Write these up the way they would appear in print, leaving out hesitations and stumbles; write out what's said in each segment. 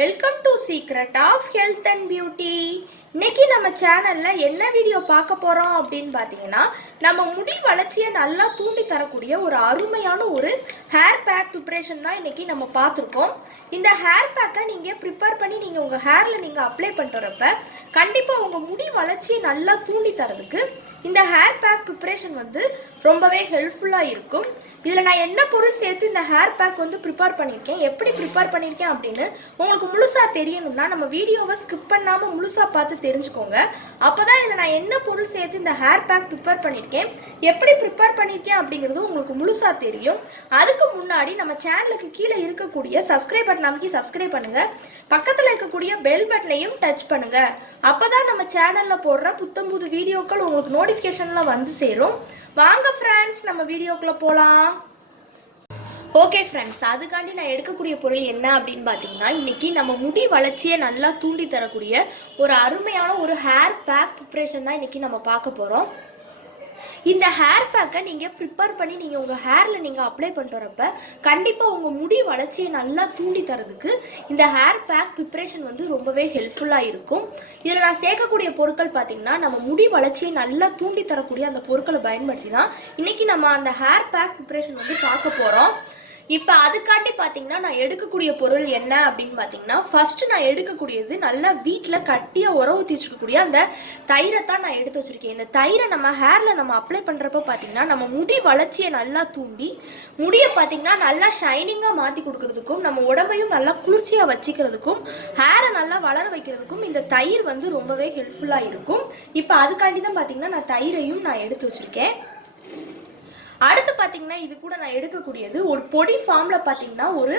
Welcome to secret of health and beauty. இன்னைக்கு நம்ம சேனல்ல என்ன வீடியோ பார்க்க போறோம் அப்படின்னு பார்த்தீங்கன்னா, நம்ம முடி வளர்ச்சியை நல்லா தூண்டி தரக்கூடிய ஒரு அருமையான ஒரு ஹேர் பேக் ப்ரிப்பரேஷன் தான் இன்னைக்கு நம்ம பார்த்துருக்கோம். இந்த ஹேர் பேக்கை நீங்கள் ப்ரிப்பேர் பண்ணி நீங்கள் உங்கள் ஹேரில் நீங்கள் அப்ளை பண்ணுறப்ப கண்டிப்பாக உங்கள் முடி வளர்ச்சியை நல்லா தூண்டி தரதுக்கு இந்த ஹேர் பேக் ப்ரிப்பரேஷன் வந்து ரொம்பவே ஹெல்ப்ஃபுல்லாக இருக்கும். இதில் நான் என்ன பொருள் சேர்த்து இந்த ஹேர் பேக் வந்து ப்ரிப்பேர் பண்ணியிருக்கேன், எப்படி ப்ரிப்பேர் பண்ணியிருக்கேன் அப்படின்னு உங்களுக்கு முழுசாக தெரியணும்னா நம்ம வீடியோவை ஸ்கிப் பண்ணாமல் முழுசாக பார்த்து தெரிஞ்சுக்கோங்க. அப்போ தான் இதில் நான் என்ன பொருள் சேர்த்து இந்த ஹேர் பேக் ப்ரிப்பேர் பண்ணியிருக்கேன், எப்படி ப்ரிப்பேர் பண்ணியிருக்கேன் அப்படிங்கிறது உங்களுக்கு முழுசாக தெரியும். அதுக்கு முன்னாடி நம்ம சேனலுக்கு கீழே இருக்கக்கூடிய சப்ஸ்கிரைப் பட்டன் அமைக்கி சப்ஸ்கிரைப் பண்ணுங்கள். பக்கத்தில் இருக்கக்கூடிய பெல் பட்டனையும் டச் பண்ணுங்கள். அப்போ தான் நம்ம சேனலில் போடுற புத்தம்புது வீடியோக்கள் உங்களுக்கு நோட்டிஃபிகேஷனில் வந்து சேரும். வாங்க ஃப்ரெண்ட்ஸ், நம்ம வீடியோக்குள்ளே போகலாம். ஓகே ஃப்ரெண்ட்ஸ், அதுக்காண்டி நான் எடுக்கக்கூடிய பொருள் என்ன அப்படின்னு பார்த்தீங்கன்னா, இன்றைக்கி நம்ம முடி வளர்ச்சியை நல்லா தூண்டி தரக்கூடிய ஒரு அருமையான ஒரு ஹேர் பேக் ப்ரிப்பரேஷன் தான் இன்றைக்கி நம்ம பார்க்க போகிறோம். இந்த ஹேர் பேக்கை நீங்கள் ப்ரிப்பேர் பண்ணி நீங்கள் உங்கள் ஹேரில் நீங்கள் அப்ளை பண்ணிட்டு வரப்ப கண்டிப்பாக உங்கள் முடி வளர்ச்சியை நல்லா தூண்டி தரதுக்கு இந்த ஹேர் பேக் ப்ரிப்பரேஷன் வந்து ரொம்பவே ஹெல்ப்ஃபுல்லாக இருக்கும். இதில் நான் சேர்க்கக்கூடிய பொருட்கள் பார்த்திங்கன்னா, நம்ம முடி வளர்ச்சியை நல்லா தூண்டி தரக்கூடிய அந்த பொருட்களை பயன்படுத்தி தான் இன்றைக்கி நம்ம அந்த ஹேர் பேக் ப்ரிப்பரேஷன் வந்து பார்க்க போகிறோம். இப்போ அதுக்காண்டி பார்த்தீங்கன்னா நான் எடுக்கக்கூடிய பொருள் என்ன அப்படின்னு பார்த்தீங்கன்னா, ஃபஸ்ட்டு நான் எடுக்கக்கூடியது நல்லா வீட்டில் கட்டியாக உர ஊற்றி வச்சுக்கக்கூடிய அந்த தயிரை தான் நான் எடுத்து வச்சுருக்கேன். இந்த தயிரை நம்ம ஹேரில் நம்ம அப்ளை பண்ணுறப்ப பார்த்தீங்கன்னா நம்ம முடி வளர்ச்சியை நல்லா தூண்டி முடியை பார்த்தீங்கன்னா நல்லா ஷைனிங்காக மாற்றி கொடுக்கறதுக்கும் நம்ம உடம்பையும் நல்லா குளிர்ச்சியாக வச்சுக்கிறதுக்கும் ஹேரை நல்லா வளர வைக்கிறதுக்கும் இந்த தயிர் வந்து ரொம்பவே ஹெல்ப்ஃபுல்லாக இருக்கும். இப்போ அதுக்காண்டி தான் பார்த்தீங்கன்னா நான் தயிரையும் நான் எடுத்து வச்சுருக்கேன். அடுத்து பார்த்தீங்கன்னா இது கூட நான் எடுக்கக்கூடியது ஒரு பொடி ஃபார்மில் பார்த்தீங்கன்னா ஒரு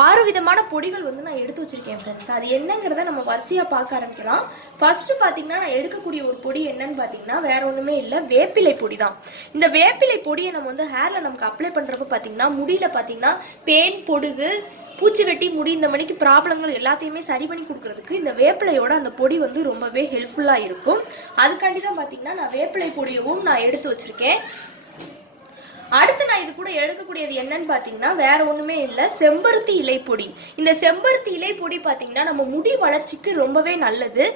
6 விதமான பொடிகள் வந்து நான் எடுத்து வச்சுருக்கேன் ஃப்ரெண்ட்ஸ். அது என்னங்கிறத நம்ம வரிசையாக பார்க்க ஆரம்பிக்கலாம். ஃபஸ்ட்டு பார்த்தீங்கன்னா நான் எடுக்கக்கூடிய ஒரு பொடி என்னன்னு பார்த்தீங்கன்னா வேறு ஒன்றுமே இல்லை, வேப்பிலை பொடி தான். இந்த வேப்பிலை பொடியை நம்ம வந்து ஹேரில் நமக்கு அப்ளை பண்ணுறப்ப பார்த்தீங்கன்னா முடியில் பார்த்தீங்கன்னா பேன், பொடுகு, பூச்சி வெட்டி, முடி இந்த மணிக்கு ப்ராப்ளங்கள் எல்லாத்தையுமே சரி பண்ணி கொடுக்குறதுக்கு இந்த வேப்பிலையோட அந்த பொடி வந்து ரொம்பவே ஹெல்ப்ஃபுல்லாக இருக்கும். அதுக்காண்டி தான் பார்த்தீங்கன்னா நான் வேப்பிலை பொடியவும் நான் எடுத்து வச்சுருக்கேன். அடுத்து நான் இது கூட எடுக்கக்கூடியது என்னன்னு பார்த்தீங்கன்னா வேற ஒன்றுமே இல்லை, செம்பருத்தி இலை பொடி. இந்த செம்பருத்தி இலை பொடி பார்த்தீங்கன்னா நம்ம முடி வளர்ச்சிக்கு ரொம்பவே நல்லது.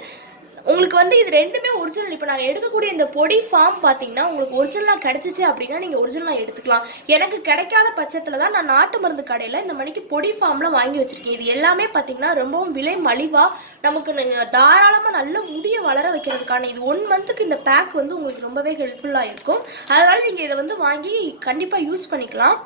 உங்களுக்கு வந்து இது ரெண்டுமே ஒரிஜினல். இப்போ நாங்கள் எடுக்கக்கூடிய இந்த பொடி ஃபார்ம் பார்த்தீங்கன்னா உங்களுக்கு ஒரிஜினலாக கிடச்சிச்சு அப்படின்னா நீங்கள் ஒரிஜினலாக எடுத்துக்கலாம். எனக்கு கிடைக்காத பட்சத்தில் தான் நான் நாட்டு மருந்து கடையில் இந்த மணிக்கு பொடி ஃபார்மில் வாங்கி வச்சுருக்கேன். இது எல்லாமே பார்த்தீங்கன்னா ரொம்பவும் விலை மலிவாக நமக்கு தாராளமாக நல்ல முடியை வளர வைக்கிறதுக்கான இது 1 மந்த்துக்கு இந்த பேக் வந்து உங்களுக்கு ரொம்பவே ஹெல்ப்ஃபுல்லாக இருக்கும். அதனால் நீங்கள் இதை வந்து வாங்கி கண்டிப்பாக யூஸ் பண்ணிக்கலாம்.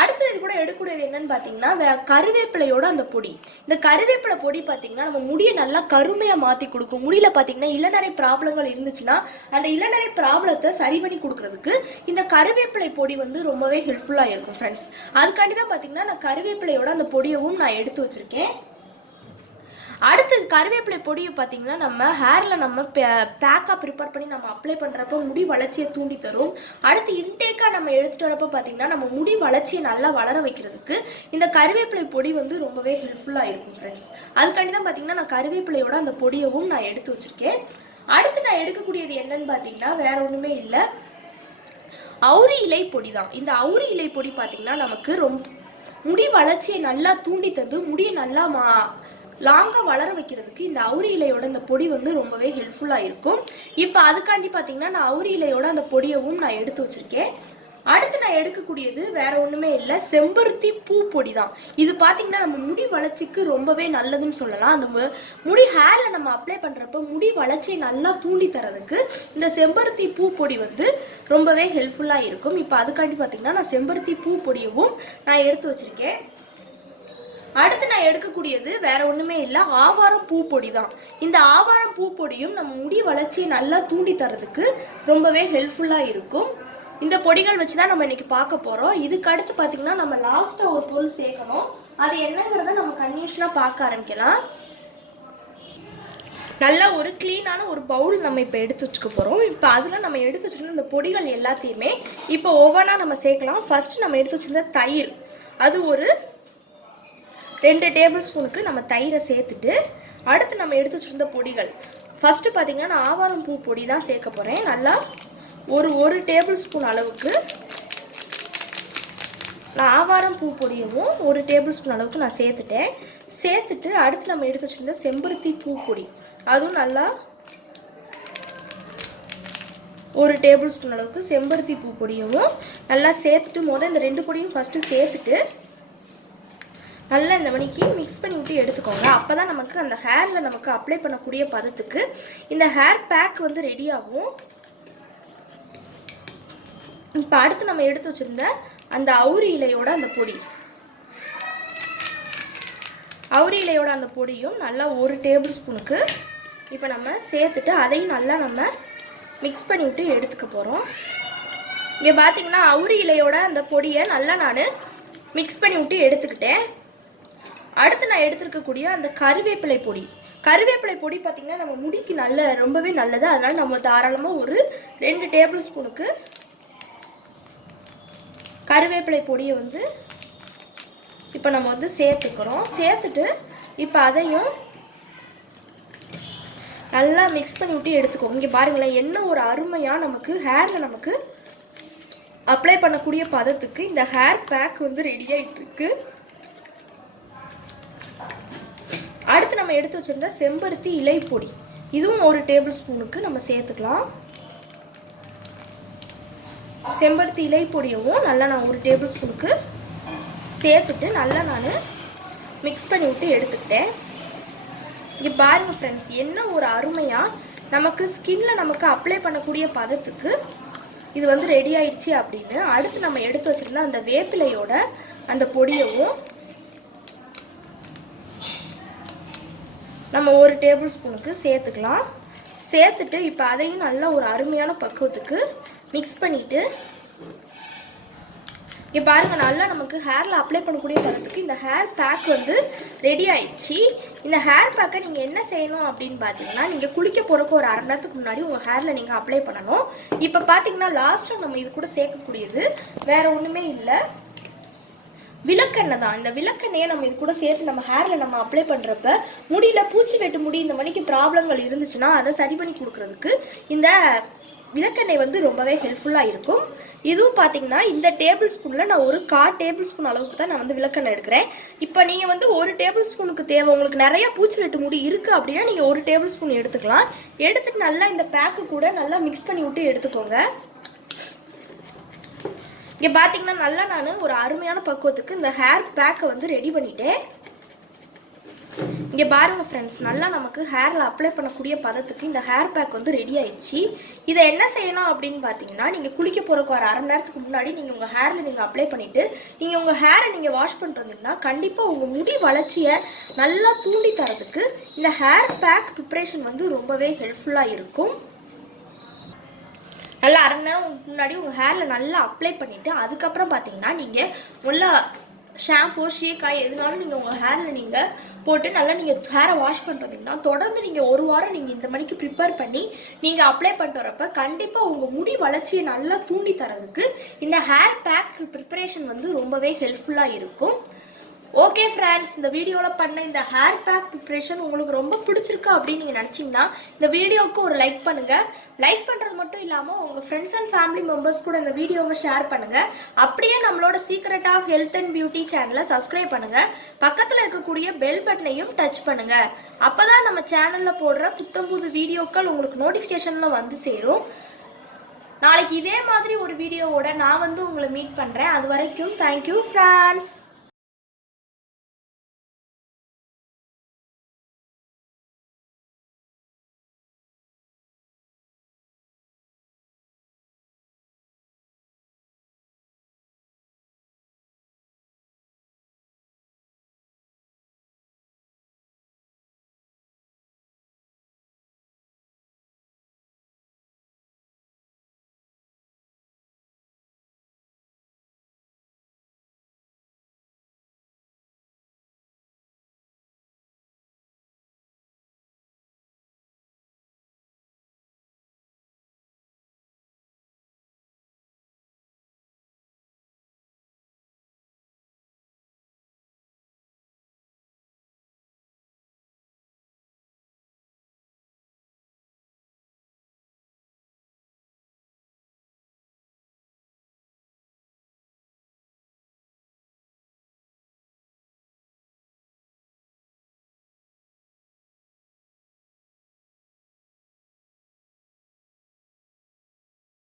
அடுத்து இது கூட எடுக்கக்கூடியது என்னன்னு பார்த்தீங்கன்னா கருவேப்பிலையோட அந்த பொடி. இந்த கருவேப்பிலை பொடி பார்த்தீங்கன்னா நம்ம முடியை நல்லா கருமையாக மாற்றி கொடுக்கும். முடியில் பார்த்தீங்கன்னா இளநரை ப்ராப்ளங்கள் இருந்துச்சுன்னா அந்த இளநரை ப்ராப்ளத்தை சரி பண்ணி கொடுக்குறதுக்கு இந்த கருவேப்பிலை பொடி வந்து ரொம்பவே ஹெல்ப்ஃபுல்லாக இருக்கும் ஃப்ரெண்ட்ஸ். அதுக்காண்டி தான் பார்த்தீங்கன்னா நான் கருவேப்பிலையோட அந்த பொடியவும் நான் எடுத்து வச்சுருக்கேன். அடுத்து கருவேப்பிலை பொடியை பார்த்தீங்கன்னா நம்ம ஹேரில் நம்ம பேக்காக ப்ரிப்பேர் பண்ணி நம்ம அப்ளை பண்ணுறப்போ முடி வளர்ச்சியை தூண்டி தரும். அடுத்து இன்டேக்காக நம்ம எடுத்துகிட்டு வரப்போ பார்த்தீங்கன்னா நம்ம முடி வளர்ச்சியை நல்லா வளர வைக்கிறதுக்கு இந்த கருவேப்பிலை பொடி வந்து ரொம்பவே ஹெல்ப்ஃபுல்லாக இருக்கும் ஃப்ரெண்ட்ஸ். அதுக்காண்டி தான் பார்த்தீங்கன்னா நான் கருவேப்பிலையோட அந்த பொடியவும் நான் எடுத்து வச்சுருக்கேன். அடுத்து நான் எடுக்கக்கூடியது என்னன்னு பார்த்தீங்கன்னா வேற ஒன்றுமே இல்லை, அவுரி இலை பொடி தான். இந்த அவுரி இலை பொடி பார்த்தீங்கன்னா நமக்கு முடி வளர்ச்சியை நல்லா தூண்டி தந்து முடியை நல்லா லாங்காக வளர வைக்கிறதுக்கு இந்த அவுரி இலையோட அந்த பொடி வந்து ரொம்பவே ஹெல்ப்ஃபுல்லாக இருக்கும். இப்போ அதுக்காண்டி பார்த்தீங்கன்னா நான் அவுரி இலையோட அந்த பொடியவும் நான் எடுத்து வச்சுருக்கேன். அடுத்து நான் எடுக்கக்கூடியது வேற ஒன்றுமே இல்லை, செம்பருத்தி பூ பொடி தான். இது பார்த்தீங்கன்னா நம்ம முடி வளர்ச்சிக்கு ரொம்பவே நல்லதுன்னு சொல்லலாம். அந்த முடி ஹேரில் நம்ம அப்ளை பண்ணுறப்ப முடி வளர்ச்சியை நல்லா தூண்டி தரதுக்கு இந்த செம்பருத்தி பூ பொடி வந்து ரொம்பவே ஹெல்ப்ஃபுல்லாக இருக்கும். இப்போ அதுக்காண்டி பார்த்தீங்கன்னா நான் செம்பருத்தி பூ பொடியவும் நான் எடுத்து வச்சுருக்கேன். அடுத்து நான் எடுக்கக்கூடியது வேற ஒன்றுமே இல்லை, ஆவாரம் பூ பொடி தான். இந்த ஆவாரம் பூ பொடியும் நம்ம முடி வளர்ச்சியை நல்லா தூண்டி தரதுக்கு ரொம்பவே ஹெல்ப்ஃபுல்லாக இருக்கும். இந்த பொடிகள் வச்சு தான் நம்ம இன்னைக்கு பார்க்க போகிறோம். இதுக்கு அடுத்து பார்த்தீங்கன்னா நம்ம லாஸ்ட்டாக ஒரு பொருள் சேர்க்கணும். அது என்னங்கிறத நம்ம கன்ஃபியூஷனாக பார்க்க ஆரம்பிக்கலாம். நல்லா ஒரு க்ளீனான ஒரு பவுல் நம்ம இப்போ எடுத்து வச்சுக்க போகிறோம். இப்போ அதில் நம்ம எடுத்து வச்சுருந்த இந்த பொடிகள் எல்லாத்தையுமே இப்போ ஒவ்வொன்றா நம்ம சேர்க்கலாம். ஃபஸ்ட்டு நம்ம எடுத்து வச்சுருந்த தயிர், அது ஒரு 2 டேபிள் ஸ்பூனுக்கு நம்ம தயிரை சேர்த்துட்டு அடுத்து நம்ம எடுத்து வச்சுருந்த பொடிகள் ஃபஸ்ட்டு பார்த்திங்கன்னா நான் ஆவாரம் பூ பொடி தான் சேர்க்க போகிறேன். நல்லா ஒரு டேபிள் ஸ்பூன் அளவுக்கு நான் ஆவாரம் பூ பொடியவும் 1 டேபிள் ஸ்பூன் அளவுக்கு நான் சேர்த்துட்டேன். சேர்த்துட்டு அடுத்து நம்ம எடுத்து வச்சுருந்த செம்பருத்தி பூ பொடி அதுவும் நல்லா 1 டேபிள் ஸ்பூன் அளவுக்கு செம்பருத்தி பூ பொடியவும் நல்லா சேர்த்துட்டு இந்த 2 பொடியும் ஃபஸ்ட்டு சேர்த்துட்டு நல்லா இந்த மணிக்கு மிக்ஸ் பண்ணி விட்டு எடுத்துக்கோங்க. அப்போ தான் நமக்கு அந்த ஹேரில் நமக்கு அப்ளை பண்ணக்கூடிய பதத்துக்கு இந்த ஹேர் பேக் வந்து ரெடி ஆகும். இப்போ அடுத்து நம்ம எடுத்து வச்சுருந்த அந்த அவுரி இலையோட அந்த பொடி பொடியும் நல்லா 1 டேபிள் ஸ்பூனுக்கு இப்போ நம்ம சேர்த்துட்டு அதையும் நல்லா நம்ம மிக்ஸ் பண்ணி விட்டு எடுத்துக்க போகிறோம். இங்கே பார்த்தீங்கன்னா அவுரி இலையோட அந்த பொடியை நல்லா நான் மிக்ஸ் பண்ணி விட்டு எடுத்துக்கிட்டேன். அடுத்து நான் எடுத்துருக்கக்கூடிய அந்த கருவேப்பிலை பொடி பார்த்திங்கன்னா நம்ம முடிக்கு ரொம்பவே நல்லது. அதனால் நம்ம தாராளமாக ஒரு 2 டேபிள் ஸ்பூனுக்கு கருவேப்பிலை பொடியை வந்து இப்போ நம்ம வந்து சேர்த்துக்கிறோம். சேர்த்துட்டு இப்போ அதையும் நல்லா மிக்ஸ் பண்ணி விட்டு எடுத்துக்கோங்க. இங்கே பாருங்களேன், என்ன ஒரு அருமையாக நமக்கு ஹேரில் நமக்கு அப்ளை பண்ணக்கூடிய பதத்துக்கு இந்த ஹேர் பேக் வந்து ரெடி ஆகிட்டு இருக்கு. அடுத்து நம்ம எடுத்து வச்சிருந்த செம்பருத்தி இலை பொடி இதுவும் 1 டேபிள் ஸ்பூனுக்கு நம்ம சேர்த்துக்கலாம். செம்பருத்தி இலை பொடியவும் நல்லா நான் 1 டேபிள் ஸ்பூனுக்கு சேர்த்துட்டு நல்லா நான் மிக்ஸ் பண்ணி விட்டு எடுத்துக்கிட்டேன். இங்கே பாருங்கள் ஃப்ரெண்ட்ஸ், என்ன ஒரு அருமையாக நமக்கு ஸ்கின்ல நமக்கு அப்ளை பண்ணக்கூடிய பதத்துக்கு இது வந்து ரெடி ஆயிடுச்சு அப்படின்னு. அடுத்து நம்ம எடுத்து வச்சிருந்த அந்த வேப்பிலையோட அந்த பொடியவும் நம்ம 1 டேபிள் ஸ்பூனுக்கு சேர்த்துக்கலாம். சேர்த்துட்டு இப்போ அதையும் நல்லா ஒரு அருமையான பக்குவத்துக்கு மிக்ஸ் பண்ணிவிட்டு இங்கே பாருங்கள், நல்லா நமக்கு ஹேரில் அப்ளை பண்ணக்கூடிய பதத்துக்கு இந்த ஹேர் பேக் வந்து ரெடி ஆயிடுச்சு. இந்த ஹேர் பேக்கை நீங்கள் என்ன செய்யணும் அப்படின்னு பார்த்தீங்கன்னா, நீங்கள் குளிக்க போகிறக்கு ஒரு 1/2 மணி நேரத்துக்கு முன்னாடி உங்கள் ஹேரில் நீங்கள் அப்ளை பண்ணணும். இப்போ பார்த்தீங்கன்னா லாஸ்ட்டாக நம்ம இது கூட சேர்க்கக்கூடியது வேறு ஒன்றுமே இல்லை, விளக்கெண்ணெய் தான். இந்த விளக்கெண்ணெயை நம்ம இது கூட சேர்த்து நம்ம ஹேரில் நம்ம அப்ளை பண்ணுறப்ப முடியில் பூச்சி வெட்டு முடி இந்த மணிக்கு ப்ராப்ளங்கள் இருந்துச்சுன்னா அதை சரி பண்ணி கொடுக்குறதுக்கு இந்த விளக்கெண்ணெய் வந்து ரொம்பவே ஹெல்ப்ஃபுல்லாக இருக்கும். இதுவும் பார்த்தீங்கன்னா இந்த டேபிள் ஸ்பூனில் நான் ஒரு 1/4 டேபிள் ஸ்பூன் அளவுக்கு தான் நான் வந்து விளக்கெண்ணெய் எடுக்கிறேன். இப்போ நீங்கள் வந்து 1 டேபிள் ஸ்பூனுக்கு தேவை, உங்களுக்கு நிறையா பூச்சி வெட்டு முடி இருக்குது அப்படின்னா நீங்கள் 1 டேபிள் ஸ்பூன் எடுத்துக்கலாம். எடுத்துட்டு நல்லா இந்த பேக்கு கூட நல்லா மிக்ஸ் பண்ணி விட்டு எடுத்துக்கோங்க. இங்கே பார்த்தீங்கன்னா நல்லா நான் ஒரு அருமையான பக்குவத்துக்கு இந்த ஹேர் பேக்கை வந்து ரெடி பண்ணிட்டேன். இங்கே பாருங்கள் ஃப்ரெண்ட்ஸ், நல்லா நமக்கு ஹேரில் அப்ளை பண்ணக்கூடிய பதத்துக்கு இந்த ஹேர் பேக் வந்து ரெடி ஆயிடுச்சு. இதை என்ன செய்யணும் அப்படின்னு பார்த்தீங்கன்னா, நீங்கள் குளிக்க போகிறக்கு ஒரு 1/2 மணி நேரத்துக்கு முன்னாடி நீங்கள் உங்கள் ஹேரில் நீங்கள் அப்ளை பண்ணிவிட்டு நீங்கள் உங்கள் ஹேரை நீங்கள் வாஷ் பண்ணிட்டு வந்தீங்கன்னா கண்டிப்பாக உங்கள் முடி வளர்ச்சியை நல்லா தூண்டி தரதுக்கு இந்த ஹேர் பேக் ப்ரிப்ரேஷன் வந்து ரொம்பவே ஹெல்ப்ஃபுல்லாக இருக்கும். நல்லா 1/2 மணி நேரம் முன்னாடி உங்கள் ஹேரில் நல்லா அப்ளை பண்ணிவிட்டு அதுக்கப்புறம் பார்த்தீங்கன்னா நீங்கள் நல்லா ஷாம்பூ ஷீக்காய் எதுனாலும் நீங்கள் உங்கள் ஹேரில் நீங்கள் போட்டு நல்லா நீங்கள் ஹேரை வாஷ் பண்ணிட்டு வந்தீங்கன்னா தொடர்ந்து நீங்கள் 1 வாரம் நீங்கள் இந்த மணிக்கு ப்ரிப்பேர் பண்ணி நீங்கள் அப்ளை பண்ணிட்டு வரப்போ கண்டிப்பாக உங்கள் முடி வளர்ச்சியை நல்லா தூண்டி தரதுக்கு இந்த ஹேர் பேக் ப்ரிப்பரேஷன் வந்து ரொம்பவே ஹெல்ப்ஃபுல்லாக இருக்கும். ஓகே ஃப்ரெண்ட்ஸ், இந்த வீடியோவில் பண்ண இந்த ஹேர் பேக் ப்ரிப்ரேஷன் உங்களுக்கு ரொம்ப பிடிச்சிருக்கு அப்படின்னு நீங்கள் நினச்சிங்கன்னா இந்த வீடியோவுக்கு ஒரு லைக் பண்ணுங்கள். லைக் பண்ணுறது மட்டும் இல்லாமல் உங்கள் ஃப்ரெண்ட்ஸ் அண்ட் ஃபேமிலி மெம்பர்ஸ் கூட இந்த வீடியோவை ஷேர் பண்ணுங்கள். அப்படியே நம்மளோட secret of health and beauty சேனலை சப்ஸ்கிரைப் பண்ணுங்கள். பக்கத்தில் இருக்கக்கூடிய பெல் பட்டனையும் டச் பண்ணுங்கள். அப்போ தான் நம்ம சேனலில் போடுற புத்தம்புது வீடியோக்கள் உங்களுக்கு நோட்டிஃபிகேஷனில் வந்து சேரும். நாளைக்கு இதே மாதிரி ஒரு வீடியோவோட நான் வந்து உங்களை மீட் பண்ணுறேன். அது வரைக்கும் தேங்க்யூ ஃப்ரெண்ட்ஸ்.